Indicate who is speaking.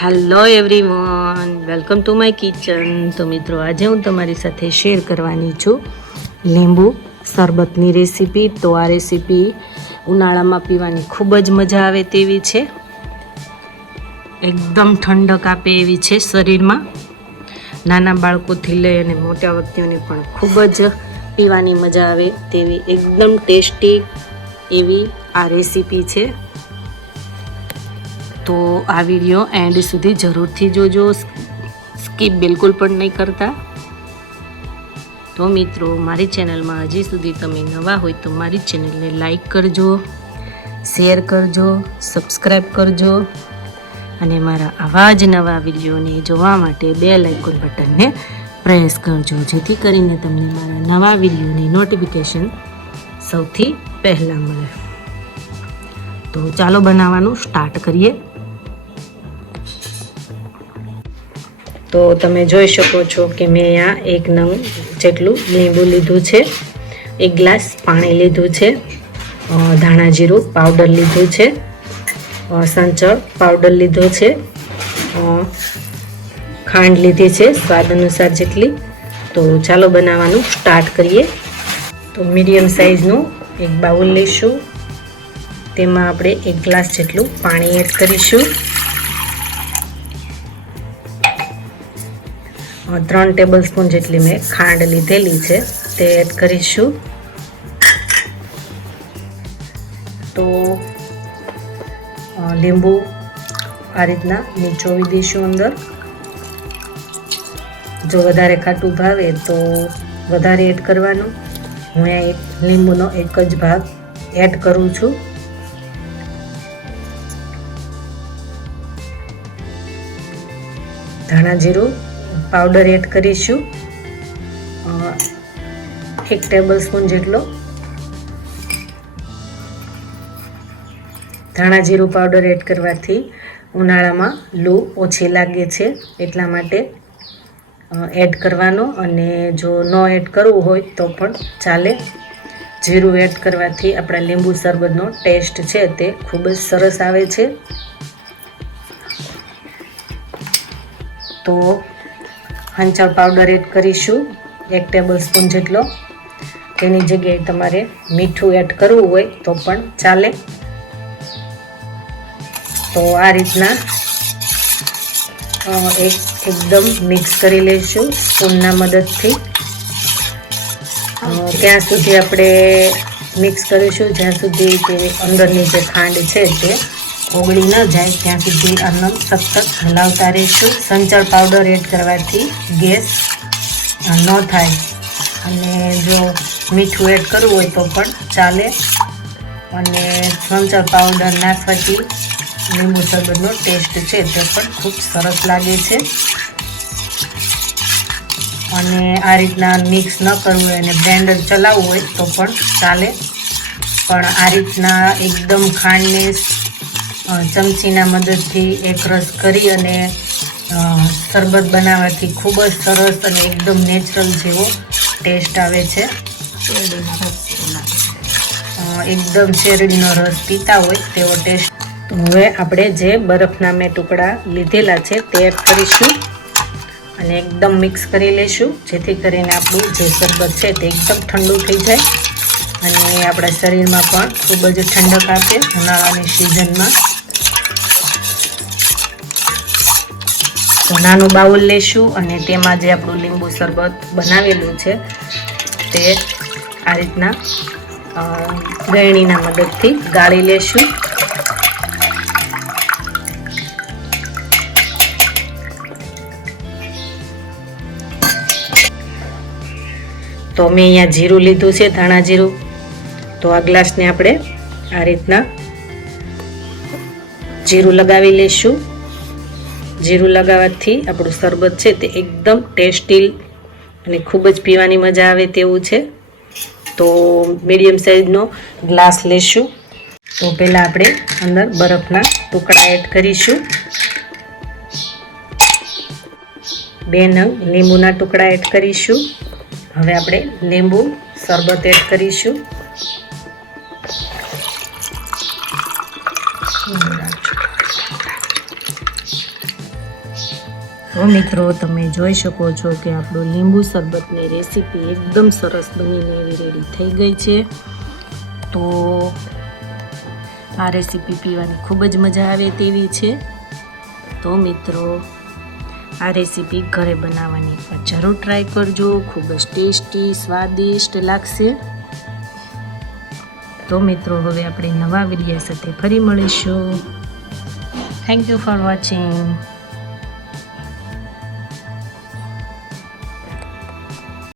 Speaker 1: Hello everyone welcome to my kitchen તો મિત્રો, આજે હું તમારી સાથે શેર કરવાની છું લીંબુ શરબતની રેસીપી તો આ રેસીપી ઉનાળામાં પીવાની ખૂબ જ મજા આવે તેવી છે. એકદમ ઠંડક આપે એવી છે શરીરમાં. નાના બાળકોથી લઈ અને મોટા વ્યક્તિઓને પણ ખૂબ જ પીવાની મજા આવે તેવી એકદમ ટેસ્ટી એવી આ રેસીપી છે. તો આ વીડિયો એન્ડ સુધી જરૂરથી જોજો. સ્કીપ બિલકુલ પણ નહીં કરતા. તો મિત્રો, મારી ચેનલમાં હજી સુધી તમે નવા હોય તો મારી ચેનલને લાઈક કરજો શેર કરજો સબસ્ક્રાઈબ કરજો અને મારા આવા જ નવા વિડીયોને જોવા માટે બે લાઇકોન બટનને પ્રેસ કરજો. જેથી કરીને તમને મારા નવા વિડીયોની નોટિફિકેશન સૌથી પહેલાં મળે. તો ચાલો બનાવવાનું સ્ટાર્ટ કરીએ. તો તમે જોઈ શકો છો કે મેં અહીંયા એક નંગ જેટલું લીંબુ લીધું છે, એક ગ્લાસ પાણી લીધું છે ધાણા જીરું પાવડર લીધું છે સંચળ પાવડર લીધો છે ખાંડ લીધી છે સ્વાદ અનુસાર જેટલી. તો ચાલો બનાવવાનું સ્ટાર્ટ કરીએ. તો મીડિયમ સાઇઝનું એક બાઉલ લઈશું. તેમાં આપણે એક ગ્લાસ જેટલું પાણી એડ કરીશું. ત્રણ ટેબલ સ્પૂન જેટલી મેં ખાંડ લીધેલી છે, તે એડ કરીશું. તો લીંબુ આ રીતના નીચોવી દઈશું અંદર. જો વધારે ખાટું ભાવે તો વધારે એડ કરવાનું. હું અહીંયા એક લીંબુનો એક જ ભાગ એડ કરું છું. ધાણા જીરું પાવડર એડ કરીશું. એક ટેબલ સ્પૂન જેટલો. ધાણા જીરું પાવડર એડ કરવાથી ઉનાળામાં લૂ ઓછી લાગે છે, એટલા માટે એડ કરવાનો અને જો ન એડ કરવું હોય તો પણ ચાલે. જીરું એડ કરવાથી આપણા લીંબુ શરબતનો ટેસ્ટ છે તે ખૂબ જ સરસ આવે છે. તો હંચળ પાવડર એડ કરીશું, એક ટેબલ સ્પૂન જેટલો. તેની જગ્યાએ તમારે મીઠું એડ કરવું હોય તો પણ ચાલે. તો આ રીતના એક એકદમ મિક્સ કરી લઈશું સ્પૂનના મદદથી. ત્યાં સુધી આપણે મિક્સ કરીશું, જ્યાં સુધી તે અંદરની જે ખાંડ છે તે ઓગળી ન જાય ત્યાં સુધી અન્નમ સતત હલાવતા રહેશું. સંચળ પાવડર એડ કરવાથી ગેસ ન થાય. અને જો મીઠું એડ કરવું હોય તો પણ ચાલે. અને સંચળ પાવડર નાખવાથી લીંબુ શરબતનો ટેસ્ટ છે તે પણ ખૂબ સરસ લાગે છે. અને આ રીતના મિક્સ ન કરવું હોય અને બ્લેન્ડર ચલાવવું હોય તો પણ ચાલે. પણ આ રીતના એકદમ ખાંડને ચમચીના મદદથી એક રસ કરી અને શરબત બનાવવાથી ખૂબ જ સરસ અને એકદમ નેચરલ જેવો ટેસ્ટ આવે છે. એકદમ શેરડીનો રસ પીતા હોય તેવો ટેસ્ટ. હવે આપણે જે બરફના મેં ટુકડા લીધેલા છે તે એડ કરીશું અને એકદમ મિક્સ કરી લઈશું જેથી કરીને આપણું જે શરબત છે તે એકદમ ઠંડુ થઈ જાય. અને આપણા શરીરમાં પણ ખૂબ જ ઠંડક આપે, ઉનાળાની સિઝનમાં. તો નાનું બાઉલ લેશું અને તેમાં જે આપણું લીંબુ શરબત બનાવેલું છે, તે આ રીતના ગળણીના મદદથી ગાળી લેશું. તો મેં અહીંયા જીરું લીધું છે, ધાણા જીરું. તો આ ગ્લાસને આપણે આ રીતના જીરું લગાવી લઈશું જીરું લગાવવાથી આપણું શરબત છે તે એકદમ ટેસ્ટી અને ખૂબ જ પીવાની મજા આવે તેવું છે. તો મીડિયમ સાઇઝનો ગ્લાસ લેશું. તો પહેલાં આપણે અંદર બરફના ટુકડા એડ કરીશું. બે નંગ લીંબુના ટુકડા એડ કરીશું. હવે આપણે લીંબુ શરબત એડ કરીશું. તો મિત્રો, તમે જોઈ શકો છો કે આપણું લીંબુ શરબતની રેસીપી એકદમ સરસ બનીને એવી રેડી થઈ ગઈ છે. તો આ રેસીપી પીવાની ખૂબ જ મજા આવે તેવી છે. તો મિત્રો, આ રેસીપી ઘરે બનાવવાની એકવાર જરૂર ટ્રાય કરજો, ખૂબ જ ટેસ્ટી, સ્વાદિષ્ટ લાગશે. તો મિત્રો, હવે આપણે નવા વિડીયા સાથે ફરી મળીશું. Thank you for watching